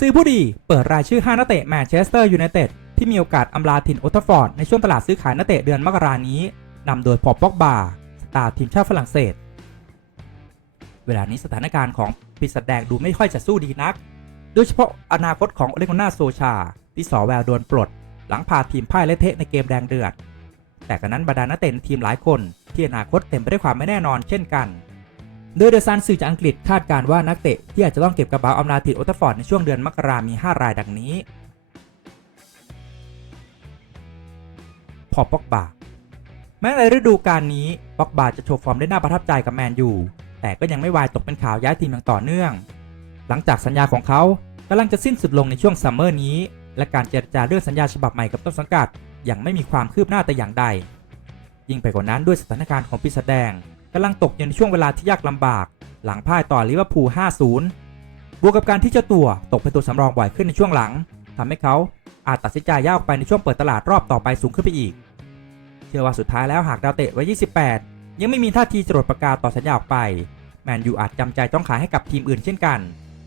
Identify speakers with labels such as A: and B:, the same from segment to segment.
A: ซื้อผู้ดี เปิดรายชื่อ 5 นักเตะแมนเชสเตอร์ยูไนเต็ดที่มีโอกาสอำลาถิ่นโอทฟฟอร์ดในช่วงตลาดซื้อขายนักเตะเดือนมกรานี้นำโดยพอป็อกบาสตาร์ทีมชาติฝรั่งเศส เวลานี้สถานการณ์ของปีศาจแดงดูไม่ค่อยจะสู้ดีนัก โดยเฉพาะอนาคตของโอเลกนาโซชา ที่สอแววโดนปลด หลังพาทีมพ่ายเละเทะในเกมแดงเดือด แต่กันนั้นบรรดานักเตะทีมหลายคนที่อนาคตเต็มไปด้วยความไม่แน่นอนเช่นกัน โดยเดอะซันสื่อจากอังกฤษคาดการว่านักเตะที่อาจจะต้องเก็บกระเป๋าอำลาติดโอตฟอร์ดในช่วงเดือนมกรามี 5 รายดังนี้ พอป็อกบาแม้ในฤดูกาลนี้ป็อกบาจะโชว์ฟอร์มได้น่าประทับใจกับแมนยูแต่ก็ยังไม่วายตกเป็นข่าวย้ายทีมอย่างต่อเนื่อง หลังจากสัญญาของเขากำลังจะสิ้นสุดลงในช่วงซัมเมอร์นี้ และการเจรจาเรื่องสัญญาฉบับใหม่กับต้นสังกัดยังไม่มีความคืบหน้าแต่อย่างใด ยิ่งไปกว่านั้นด้วยสถานการณ์ของปีศาจแดง กำลังตกอยู่ในช่วงเวลาที่ยากลำบาก หลังพ่ายต่อลิเวอร์พูล 5-0 บวกกับการที่เจ้าตัวตกเป็นตัวสำรองบ่อยขึ้นในช่วงหลังทำให้เขาอาจตัดสินใจย้ายออกไปในช่วงเปิดตลาดรอบต่อไปสูงขึ้นไปอีก เชื่อว่าสุดท้ายแล้วหากดาวเตะไว้28 ยังไม่มีท่าทีจรดประกาศต่อสัญญาออกไป แมนยูอาจจำใจต้องขายให้กับทีมอื่นเช่นกัน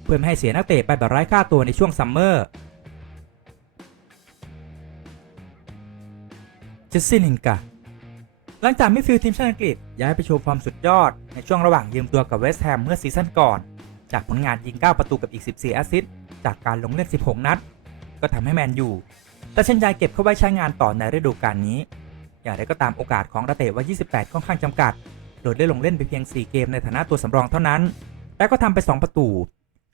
A: เพื่อไม่ให้เสียนักเตะไปแบบไร้ค่าตัวในช่วงซัมเมอร์ เจสซี่ลินกา หลังจากมิดฟิลด์ทีมชาติอังกฤษย้ายไปโชว์ความสุดยอด ในช่วงระหว่างยืมตัวกับเวสต์แฮมเมื่อซีซั่นก่อน จากผลงานยิง 9 ประตูกับอีก 14 แอสซิสต์จากการลงเล่น 16 นัด ก็ทำให้แมนยูแตัดสินใจเก็บเข้าไว้ใช้งานต่อในฤดูกาลนี้ อย่างไรก็ตามโอกาสของนักเตะวัย28 ค่อนข้างจำกัด โดยได้ลงเล่นไปเพียง 4 เกมในฐานะตัวสำรองเท่านั้น แต่ก็ทำไป 2 ประตู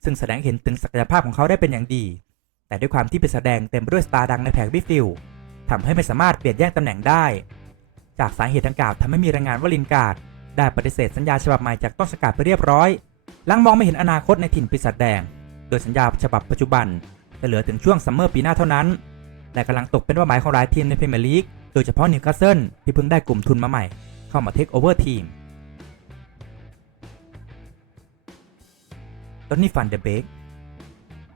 A: ซึ่งแสดงเห็นถึงศักยภาพของเขาได้เป็นอย่างดี แต่ด้วยความที่เป็นแสดงเต็มไปด้วยสตาร์ดังในแผงบิฟิลทำให้ไม่สามารถเปลี่ยนแย่งตำแหน่งได้ จากสาเหตุดังกล่าวทำให้มีรายงานว่าลินการ์ดได้ปฏิเสธสัญญาฉบับใหม่จากต้นสกัดไปเรียบร้อยหลังมองไม่เห็นอนาคตในถิ่นปีศาจแดง โดยสัญญาฉบับปัจจุบัน จะเหลือถึงช่วงซัมเมอร์ปีหน้าเท่านั้น และกำลังตกเป็นเป้าหมายของหลายทีมในพรีเมียร์ลีก โดยเฉพาะนิวคาสเซิลที่เพิ่งได้กลุ่มทุนมาใหม่ เข้ามาเทคโอเวอร์ทีมตอนนี้ฟันเดเบก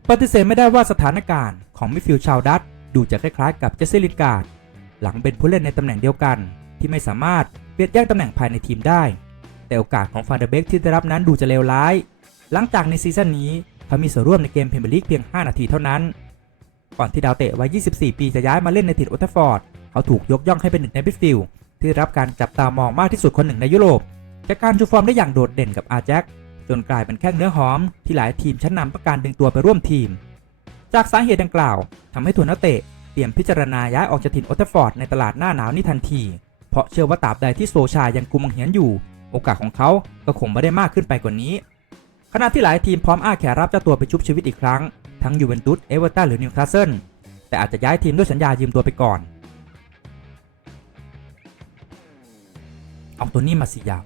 A: ปฏิเสธไม่ได้ว่าสถานการณ์ของมิฟิล์ชาวดัตดูจะคล้ายๆกับเจสซี่ลินการ์ดหลังเป็นผู้เล่นในตำแหน่งเดียวกัน ที่ไม่สามารถเปลี่ยนแย่งตำแหน่งภายในทีมได้ แต่โอกาสของฟันเดเบกที่ได้รับนั้นดูจะเลวร้าย หลังจากในซีซั่นนี้เขามีส่วนร่วมในเกมพรีเมียร์ลีกเพียง 5 นาทีเท่านั้น ก่อนที่ดาวเตะวัย 24 ปีจะย้ายมาเล่นในถิ่นโอทัฟฟอร์ด เขาถูกยกย่องให้เป็นหนึ่งในมิดฟิลที่ได้รับการจับตามองมากที่สุดคนหนึ่งในยุโรป จากการชูฟอร์มได้อย่างโดดเด่นกับอาแจ็คจนกลายเป็นแค่เนื้อหอม ที่หลายทีมชั้นนำต้องการดึงตัวไปร่วมทีม จากสาเหตุดังกล่าวทำให้ทัวนักเตะเตรียมพิจารณาย้ายออกจากถิ่นโอทัฟฟอร์ดในตลาดหน้าหนาวนี้ทันที เพราะเชื่อว่าตราบใดที่โซชายังกุมมังเหียนอยู่ โอกาสของเขาก็คงไม่ได้มากขึ้นไปกว่านี้ ขณะที่หลายทีมพร้อมอ้าแขนรับเจ้าตัวไปชุบชีวิตอีกครั้ง ทั้งยูเวนตุสเอเวอร์ตันหรือนิวคาสเซิลแต่อาจจะย้ายทีมด้วยสัญญายืมตัวไปก่อน เอาตัวนี้มาสิยาว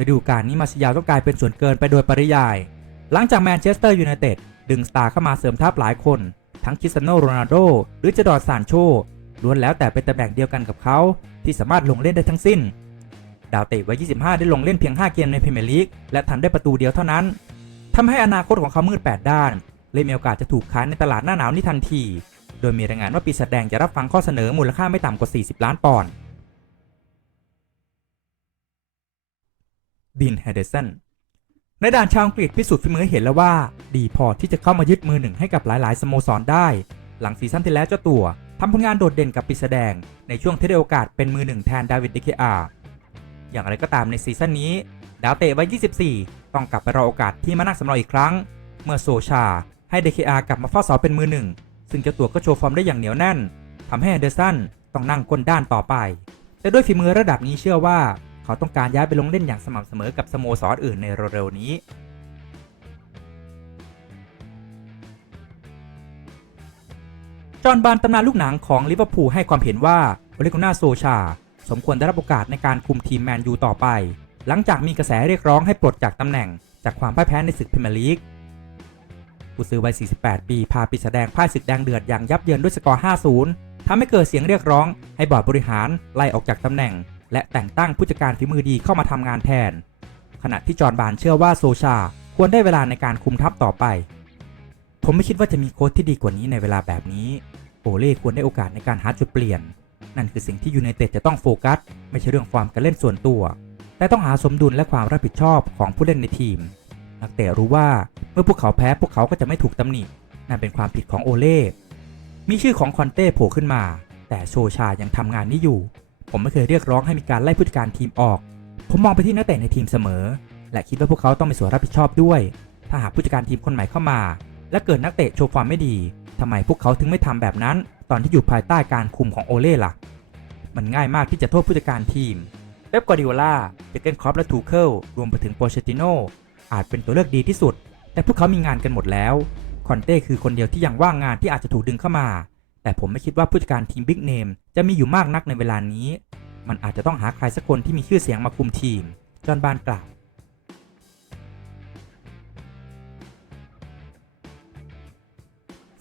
A: ฤดูกาลนี้มาสิยาวต้องกลายเป็นส่วนเกินไปโดยปริยาย หลังจากแมนเชสเตอร์ยูไนเต็ดดึงสตาร์เข้ามาเสริมทัพหลายคน ทั้งคริสเตียโนโรนัลโดหรือจดอร์ซานโช ล้วนแล้วแต่เป็นตำแหน่งเดียวกันกับเขาที่สามารถลงเล่นได้ทั้งสิ้น ดาวเตะวัย 25 ได้ลงเล่นเพียง 5 เกมในพรีเมียร์ลีกและทำได้ประตูเดียวเท่านั้นทำให้อนาคตของเขามืด 8 ด้านเลยมีโอกาสจะถูกขายในตลาดหน้าหนาวนี้ทันที โดยมีรายงานว่าปีศาจแดงจะรับฟังข้อเสนอมูลค่าไม่ต่ำกว่า 40 ล้านปอนด์บินเฮเดสันในด่านชาวอังกฤษพิสูจน์ฝีมือให้เห็นแล้วว่า ดีพอที่จะเข้ามายึดมือหนึ่งให้กับหลาย ๆ สโมสรได้ หลังซีซั่นที่แล้วเจ้าตัว ทำผลงานโดดเด่นกับปีศาจแดง ในช่วงที่ได้โอกาสเป็นมือหนึ่งแทนดาวิดเดเคอาอย่างไรก็ตามในซีซั่นนี้ ดาวเตะวัย 24 ต้องกลับไปรอโอกาสที่มานั่งสำรองอีกครั้ง เมื่อโซชา ให้เดเคอากลับมาเฝ้าเสาเป็นมือหนึ่ง ซึ่งเจ้าตัวก็โชว์ฟอร์มได้อย่างเหนียวแน่นทำให้เดอร์สันต้องนั่งก้นด้านต่อไป แต่ด้วยฝีมือระดับนี้เชื่อว่า เขาต้องการย้ายไปลงเล่นอย่างสม่ำเสมอกับสโมสรอื่นในเร็วๆนี้ จอห์นบานตำนานลูกหนังของลิเวอร์พูลให้ความเห็นว่าโอเลกุน่าโซชา สมควรได้รับโอกาสในการคุมทีมแมนยูต่อไป หลังจากมีกระแสเรียกร้องให้ปลดจากตำแหน่ง จากความพ่ายแพ้ในศึกพรีเมียร์ลีกผู้ซื้อวัย 48 ปี พาปีแสดงพ่ายศึกแดงเดือดอย่างยับเยินด้วยสกอร์ 5-0 ทำให้เกิดเสียงเรียกร้อง ให้บอร์ดบริหารไล่ออกจากตำแหน่ง และแต่งตั้งผู้จัดการฝีมือดีเข้ามาทำงานแทน ขณะที่จอห์นบานเชื่อว่าโซชาควรได้เวลาในการคุมทัพต่อไป ผมไม่คิดว่าจะมีโค้ชที่ดีกว่านี้ในเวลาแบบนี้ โอเล่ควรได้โอกาสในการหาจุดเปลี่ยน นั่นคือสิ่งที่ยูไนเต็ดจะต้องโฟกัส ไม่ใช่เรื่องฟอร์มการเล่นส่วนตัว แต่ต้องหาสมดุลและความรับผิดชอบของผู้เล่นในทีม นักเตะรู้ว่าเมื่อพวกเขาแพ้พวกเขาก็จะไม่ถูกตำหนิ นั่นเป็นความผิดของโอเล่ มีชื่อของคอนเต้โผล่ขึ้นมา แต่โชชายังทำงานนี้อยู่ ผมไม่เคยเรียกร้องให้มีการไล่ผู้จัดการทีมออก ผมมองไปที่นักเตะในทีมเสมอ และคิดว่าพวกเขาต้องมีส่วนรับผิดชอบด้วย ถ้าหากผู้จัดการทีมคนใหม่เข้ามา และเกิดนักเตะโชว์ฟอร์มไม่ดีทำไมพวกเขาถึงไม่ทำแบบนั้น ตอนที่อยู่ภายใต้การคุมของโอเล่ล่ะ มันง่ายมากที่จะโทษผู้จัดการทีมเป๊ปกวาร์ดิโอลาเจเกนครอปและทูเคิลรวมไปถึงโปเชติโนอาจเป็นตัวเลือกดีที่สุด แต่พวกเขามีงานกันหมดแล้วคอนเต้คือคนเดียวที่ยังว่างงานที่อาจจะถูกดึงเข้ามา แต่ผมไม่คิดว่าผู้จัดการทีมบิ๊กเนมจะมีอยู่มากนักในเวลานี้ มันอาจจะต้องหาใครสักคนที่มีชื่อเสียงมาคุมทีม จอห์นบานกล่าว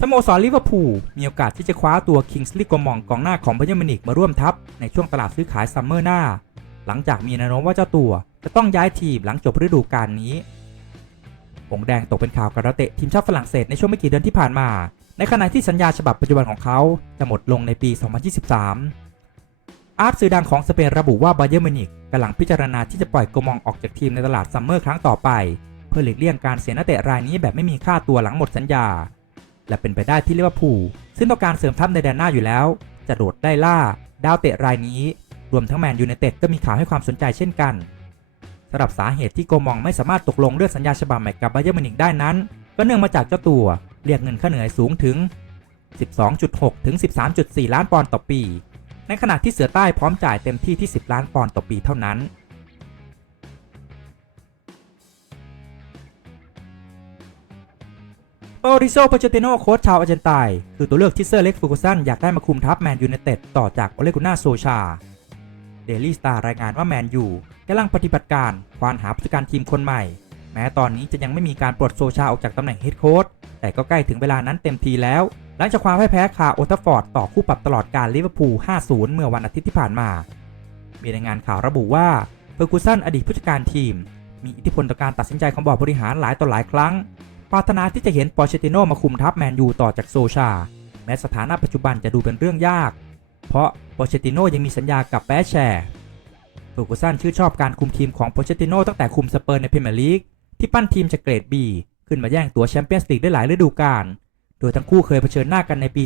A: สโมสรลิเวอร์พูลมีโอกาสที่จะคว้าตัวคิงส์ลีกอมองกองหน้าของบาเยิร์มินิกมาร่วมทัพในช่วงตลาดซื้อขายซัมเมอร์หน้า หลังจากมีแนวโน้มว่าเจ้าตัวจะต้องย้ายทีมหลังจบฤดูกาลนี้หงแดงตกเป็นข่าวกับนักเตะทีมชาติฝรั่งเศสในช่วงไม่กี่เดือนที่ผ่านมา ในขณะที่สัญญาฉบับปัจจุบันของเขาจะหมดลงในปี 2023 อาร์ตสื่อดังของสเปนระบุว่าบาเยิร์มินิกกำลังพิจารณาที่จะปล่อยโกมองออกจากทีมในตลาดซัมเมอร์ครั้งต่อไป เพื่อหลีกเลี่ยงการเสียนักเตะรายนี้แบบไม่มีค่าตัวหลังหมดสัญญา และเป็นไปได้ที่ลิเวอร์พูลซึ่งต้องการเสริมทัพในแดนหน้าอยู่แล้ว จะโดดได้ล่า ดาวเตะรายนี้ รวมทั้งแมนยูไนเต็ดก็มีข่าวให้ความสนใจเช่นกันสำหรับสาเหตุที่โกมองไม่สามารถตกลงเรื่องสัญญาฉบับใหม่กับบาเยิร์มินิกได้นั้น ก็เนื่องมาจากเจ้าตัว เรียกเงินค่าเหนื่อยสูงถึง 12.6 ถึง 13.4 ล้านปอนด์ต่อปี ในขณะที่เสือใต้พร้อมจ่ายเต็มที่ที่ 10 ล้านปอนด์ต่อปีเท่านั้น โอริโซปเชติโนโค้ชชาวอาร์เจนไตน์คือตัวเลือกที่เซอร์เล็กฟูกุสันอยากได้มาคุมทัพแมนยูไนเต็ดต่อจากโอเลกุน่าโซชาเดลี่สตาร์รายงานว่าแมนยูกำลังปฏิบัติการควานหาผู้จัดการทีมคนใหม่ แม้ตอนนี้จะยังไม่มีการปลดโซชาออกจากตำแหน่งเฮดโค้ชแต่ก็ใกล้ถึงเวลานั้นเต็มทีแล้ว หลังจากความพ่ายแพ้คาโอทฟอร์ดต่อคู่ปรับตลอดการลิเวอร์พูล 5-0 เมื่อวันอาทิตย์ที่ผ่านมา มีรายงานข่าวระบุว่าเฟอร์กูสันอดีตผู้จัดการทีม มีอิทธิพลต่อการตัดสินใจของบอร์ดบริหารหลายต่อหลายครั้ง ปรารถนาที่จะเห็นปอเชติโนมาคุมทัพแมนยูต่อจากโซชา แม้สถานะปัจจุบันจะดูเป็นเรื่องยาก เพราะปอเชติโนยังมีสัญญากับแปแชร์เฟอร์กูสันชื่นชอบการคุมทีมของปอเชติโนตั้งแต่คุมสเปอร์ในพรีเมียร์ลีกที่ปั้นทีมจากเกรด B ขึ้นมาแย่งตัวแชมเปี้ยนส์ลีกได้หลายฤดูกาล โดยทั้งคู่เคยเผชิญหน้ากันในปี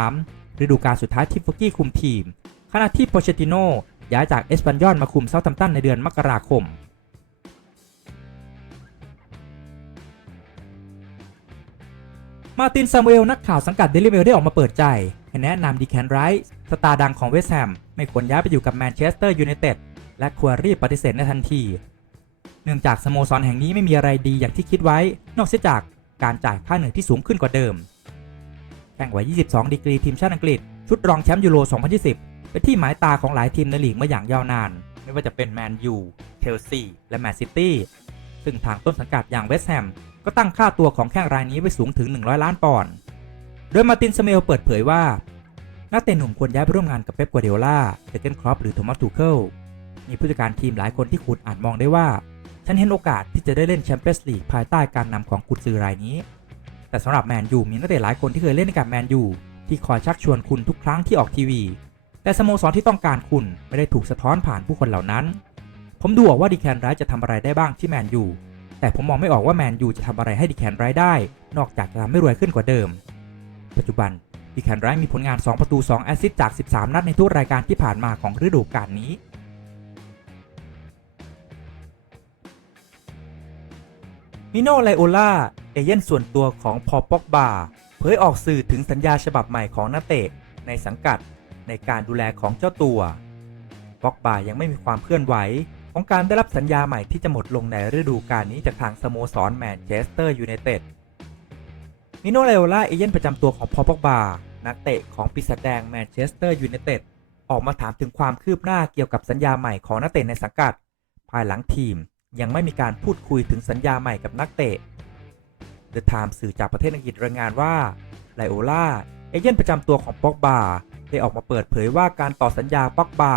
A: 2013 ฤดูกาลสุดท้ายที่ฟอกกี้คุมทีม ขณะที่โปเชติโนย้ายจากเอสปันยอนมาคุมเซาท์แฮมตันในเดือนมกราคม มาร์ตินซามูเอลนักข่าวสังกัดเดลิเวลได้ออกมาเปิดใจให้แนะนำดีแคนไรท์สตาร์ดังของเวสต์แฮมไม่ควรย้ายไปอยู่กับแมนเชสเตอร์ยูไนเต็ดและควรรีบปฏิเสธในทันที เนื่องจากสโมสรแห่งนี้ไม่มีอะไรดีอย่างที่คิดไว้ นอกเสียจากการจ่ายค่าเหนื่อยที่สูงขึ้นกว่าเดิม แข่งไว้ 22 ดีกรีทีมชาติอังกฤษ ชุดรองแชมป์ยูโร 2020 เป็นที่หมายตาของหลายทีมในลีกมาอย่างยาวนาน ไม่ว่าจะเป็นแมนยู เชลซี และแมนซิตี้ ซึ่งทางต้นสังกัดอย่างเวสต์แฮมก็ตั้งค่าตัวของแข้งรายนี้ไว้สูงถึง 100 ล้านปอนด์โดยมาตินสเมลเปิดเผยว่า นักเตะหนุ่มควรย้ายไปร่วมงานกับเป๊ปกัวเดโอลาเจเกนครอปหรือโทมัสทูเคิลมีผู้จัดการทีมหลายคนที่คุณอาจมองได้ว่า ฉันเห็นโอกาสที่จะได้เล่นแชมเปี้ยนส์ลีกภายใต้การนำของกุนซือรายนี้ แต่สำหรับแมนยูมีนักเตะหลายคนที่เคยเล่นในกับแมนยูที่คอยชักชวนคุณทุกครั้งที่ออกทีวี แต่สโมสรที่ต้องการคุณไม่ได้ถูกสะท้อนผ่านผู้คนเหล่านั้น ผมดูออกว่าดีแคนไรจะทำอะไรได้บ้างที่แมนยู แต่ผมมองไม่ออกว่าแมนยูจะทำอะไรให้ดีแคนไรได้ นอกจากจะทำให้รวยขึ้นกว่าเดิม ปัจจุบันดีแคนไรมีผลงาน 2 ประตู 2 แอสซิสต์จาก 13 นัดในทุกรายการที่ผ่านมาของฤดูกาลนี้ มิโนไลโอล่า เอเย่นส่วนตัวของพอปอกบาเผยออกสื่อถึงสัญญาฉบับใหม่ของนักเตะในสังกัดในการดูแลของเจ้าตัวปอกบายังไม่มีความเคลื่อนไหว ของการได้รับสัญญาใหม่ที่จะหมดลงในฤดูกาลนี้จากทางสโมสรแมนเชสเตอร์ยูไนเต็ดมิโนไลโอล่าเอเย่นประจำตัวของพอปอกบานักเตะของปีศาจแดงแมนเชสเตอร์ยูไนเต็ดออกมาถามถึงความคืบหน้าเกี่ยวกับสัญญาใหม่ของนักเตะในสังกัด ภายหลังทีมยังไม่มีการพูดคุยถึงสัญญาใหม่กับนักเตะ The Times สื่อจากประเทศอังกฤษรายงานว่าไลโอล่าเอเย่นประจำตัวของป็อกบาได้ออกมาเปิดเผยว่าการต่อสัญญาป็อกบา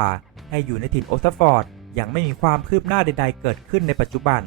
A: ให้อยู่ในถิ่นโอลด์แทัฟฟอร์ด ยังไม่มีความคืบหน้าใด ๆ เกิดขึ้นในปัจจุบัน